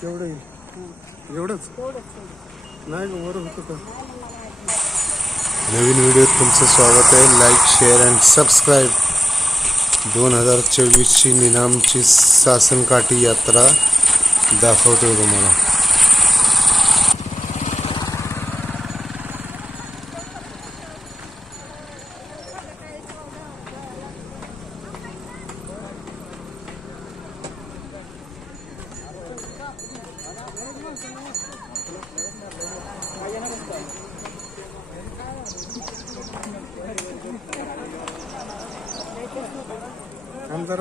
केवढं येईल? एवढंच? नाही वर होतं का? नवीन व्हिडिओत तुमचं स्वागत आहे. लाईक शेअर अँड सबस्क्राईब दोन हजार चोवीसची निनामची सासनकाठी यात्रा दाखवतो तुम्हाला.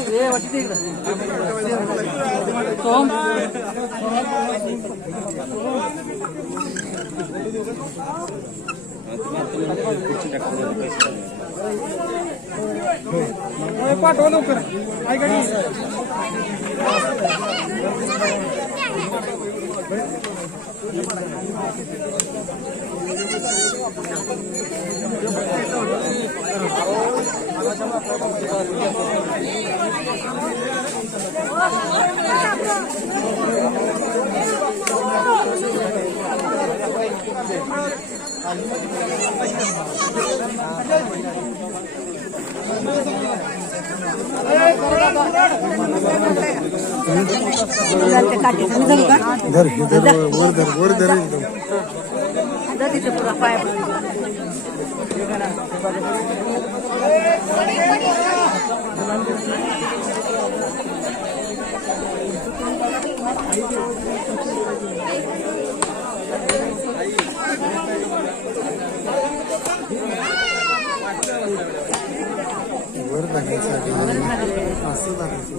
ठेव की इथे इथे ठेव मुलांच्या काठीचं मी धरू का धर हे धर वर धर वर धर एकदम जा तिथे पुरा पाय पडून. वर धरायचं असं धरायचं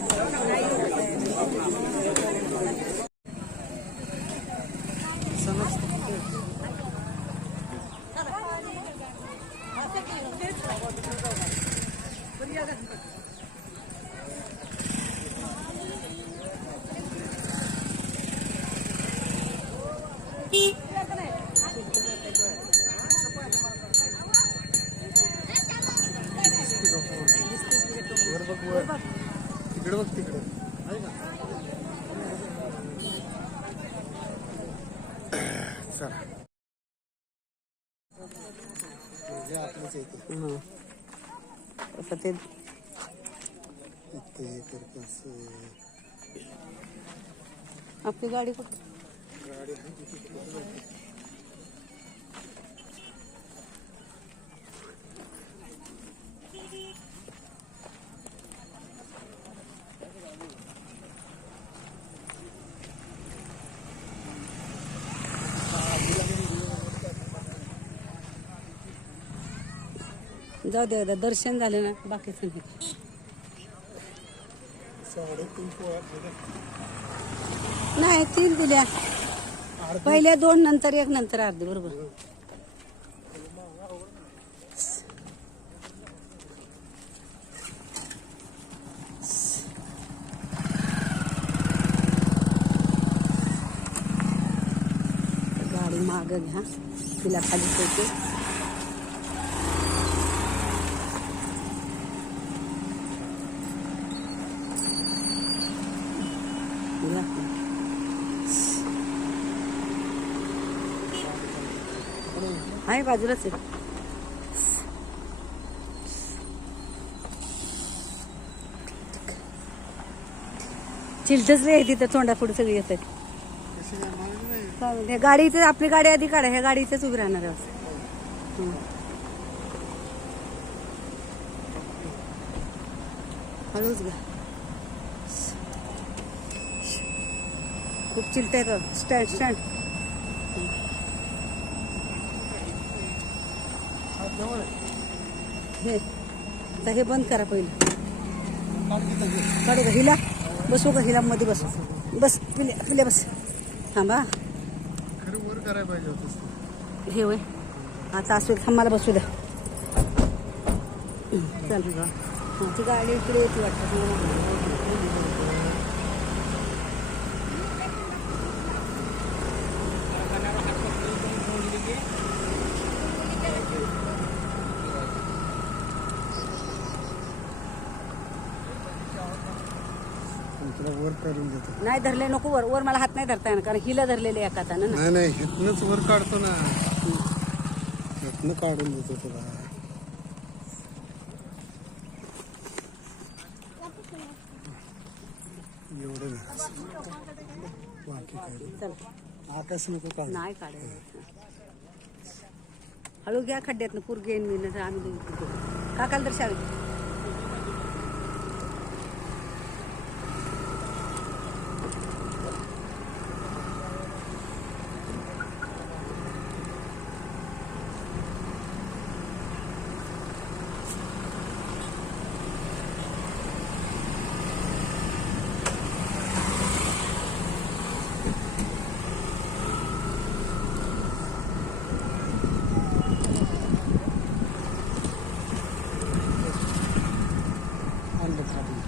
वर बघ वर तिकडे बघ तिकडे चला हे आपलंच आहे ते. हं. असं ते आपली गाडी कुठे? जाऊ दे एकदा दर्शन झालं ना बाकीचं नाही. साडेतीन पोळ्या नाही तीन दिल्या. पहिल्या दोन नंतर एक नंतर अर्धी बरोबर. गाडी माग घ्या तिला खाली ठेवते तिला आहे बाजूलाच आहे. चिलटच रे तिथं तोंडा पुढे सगळी येतात. कशी हे गाडी इथे आपली गाडी आधी काढा ह्या गाडी इथेच उभी राहणार आहे. असं. हळूच घ्या. खूप चिलट आहे स्टँड स्टँड. हे आता हे बंद करा पहिलं. काढू का हिला? बसू का हिला मध्ये बसू? बस पिल्या पिल्या बस. थांबा. हे होय. आता असू थांबाला बसू द्या. चल. हा, ती गाडी इकडे येते वाटतं पण तुला वर देतो. नाही धरले नको वर. वर मला हात नाही धरता येणार कारण हिला धरलेले एका हातानं ना. नाही नाही इथनंच वर काढतो ना. इथनं काढून देतो तुला. एवढं नाही. बाकी काय नाही. चल. आकाश नको काढ. नाही काढायचं हळू घ्या खड्ड्यात पूर घेईन मी नाही तर आम्ही दोघी. काकाला तर शाळेत आणलं खाली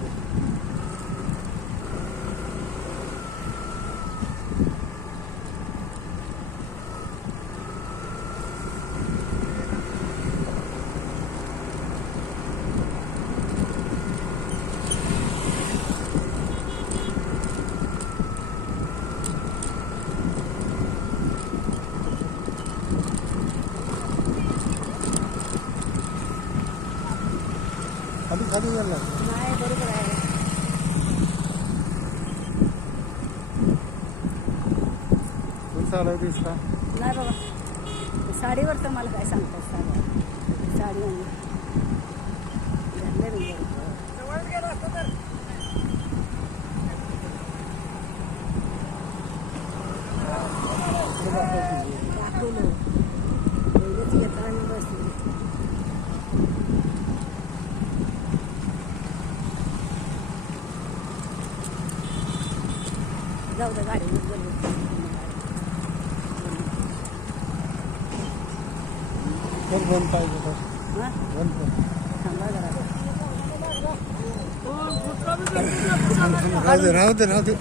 खाली खाली गेला नाही बरोबर आहे तू चालव नाही बाबा. साडीवर तर मला काय सांगतात साडी साडी म्हणजे. दाखवलं. पहिलेच आणि बसली. जाऊ द्या गाडी बंद पाहिजे हां? जरा. राहू दे राहू दे राहू दे.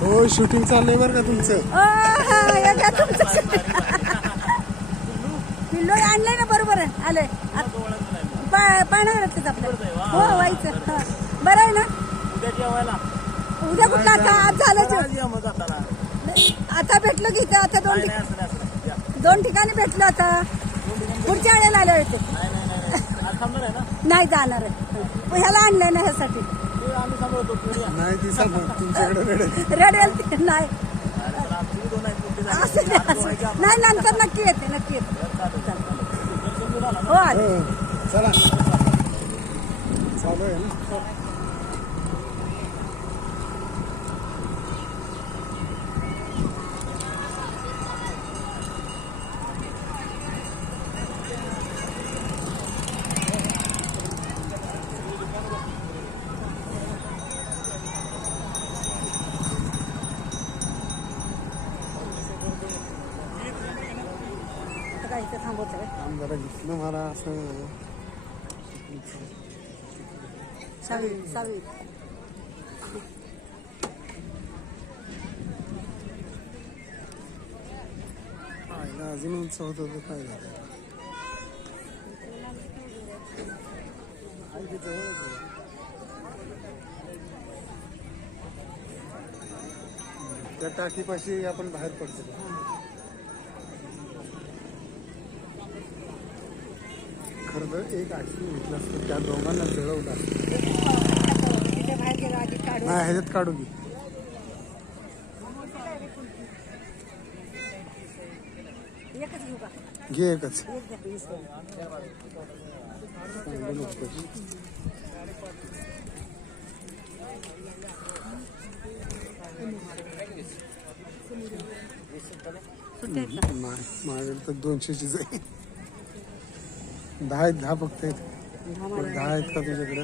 हो शूटिंग चाललंय बरं का तुमचं? हे. पिल्लो आणलंय ना बरोबर आहे. आलंय पा- पाण्यावर येतात आपलं हो व्हायचं हा. बरं आहे ना? उद्या कुठला? आता आज झालं आता भेटलो की इथं आता दोन ठिक- दोन ठिकाणी भेटलो आता. पुढच्या वेळेला आले होते नाही जाणार आहे. मग ह्याला आणलंय ना ह्यासाठी. नाही तुमच्याकडे. रडेल ते नाही. असं नाही, असं. नाही. नंतर नक्की येते नक्की येते. हो आले. हो चला. चालू आहे ना? घेतलं मला असं सावी सावी आईला अजून उंच होत होतं काय झालं आई ते जवळच आहे. त्या टाकीपाशी आपण बाहेर पडतो खरं तर एक आठवण घेतलं असतं. त्या दोघांना जळवलं असतं. नाही ह्याच्यात काढू की. घे एकच. माझ्याकडे तर दोनशेचीच आहे दहा आहेत दहा फक्त आहेत. दहा आहेत का तुझ्याकडे.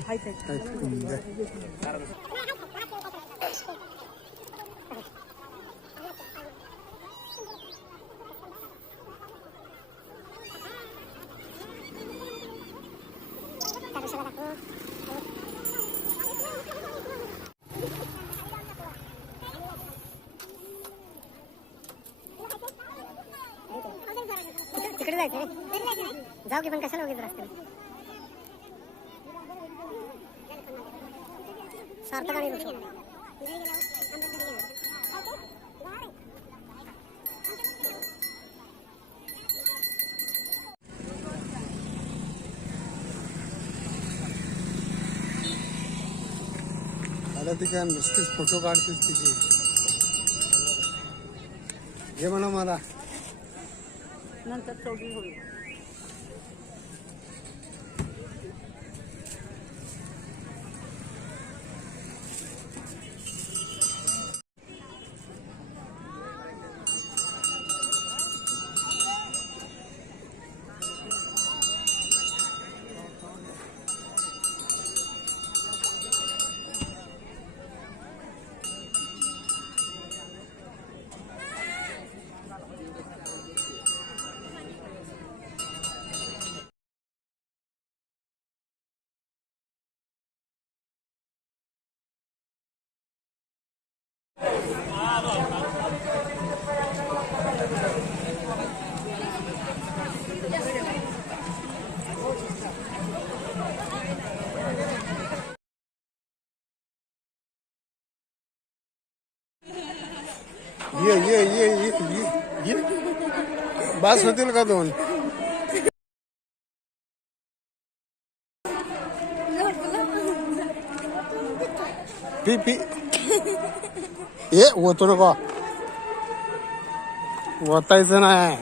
तिकडे जायचं जाऊ की पण कशाला वगैरे रस्त्याने? सार्थक आणि आता ती काय नुसतीच फोटो काढतेच तिचे. घे म्हणा मला. नंतर चौघी होईल. ये ये ये ये ये ये. बास होतील का दोन? P P. ये होतो नको. ओतायचं नाही.